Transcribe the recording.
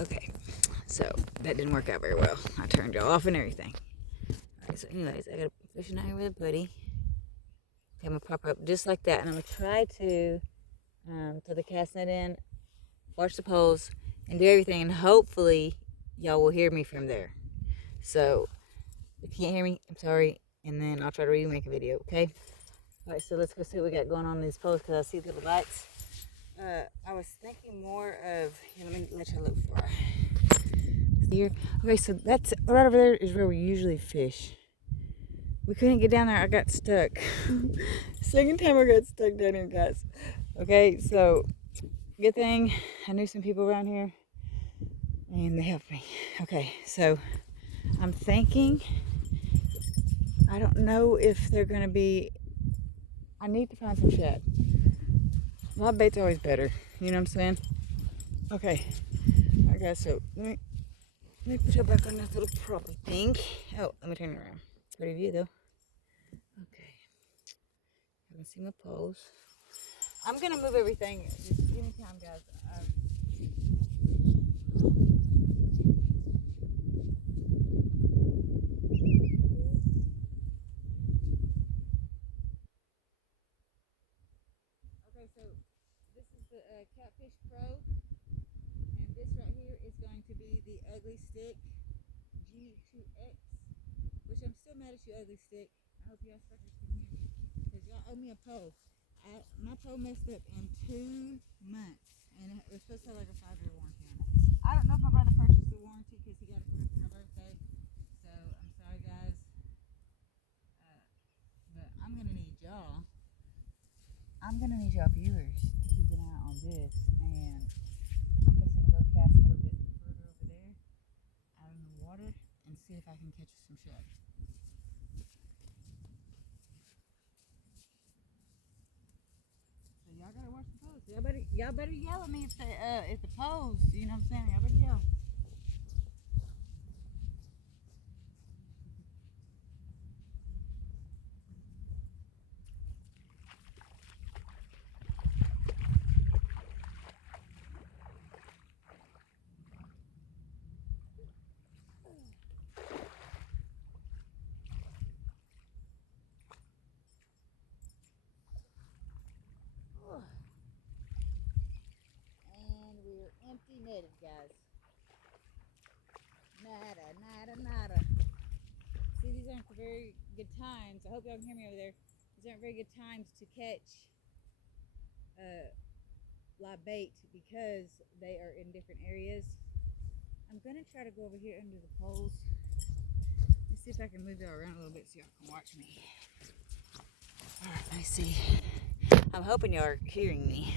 Okay, so that didn't work out very well. I turned y'all off and everything. Alright, so anyways, I got a fishing out here with a buddy. Okay, I'm gonna pop up just like that, and I'm gonna try to throw the cast net in, watch the poles, and do everything, and hopefully y'all will hear me from there. So if you can't hear me, I'm sorry, and then I'll try to remake a video, okay? Alright, so let's go see what we got going on in these poles, because I see little lights. I was thinking more of, here, let me let you look for here. Okay, so that's right over there is where we usually fish. We couldn't get down there. I got stuck. Second time I got stuck down here, guys. Okay, so good thing I knew some people around here and they helped me. Okay, so I'm thinking, I don't know if they're gonna be, I need to find some shad. Live bait's always better, you know what I'm saying? Okay, I guess so. Let me put it back on this little proper thing. Oh, let me turn it around. Pretty view though. Okay, I can see my poles. I'm gonna move everything. Just give me time, guys. Okay, so this is the Catfish Pro, and this right here is going to be the Ugly Stick G2X, which I'm still mad at you, Ugly Stick. I hope y'all suckers can hear me, because y'all owe me a pole. My pole messed up in 2 months, and it was supposed to have like a 5-year warranty on it. I don't know if my brother purchased the warranty because he got it for me for my birthday, so I'm sorry, guys. But I'm gonna need y'all. I'm gonna need y'all viewers to keep an eye on this, and I'm just gonna go cast a little bit further over there, out in the water, and see if I can catch some shad. So y'all gotta watch the poles. Y'all better yell at me if the poles, you know what I'm saying? Y'all better yell. And we're empty netted, guys. Nada. See, these aren't very good times. I hope y'all can hear me over there. These aren't very good times to catch live bait because they are in different areas. I'm gonna try to go over here under the poles. Let's see if I can move y'all around a little bit so y'all can watch me. Alright, let me see. I'm hoping y'all are hearing me.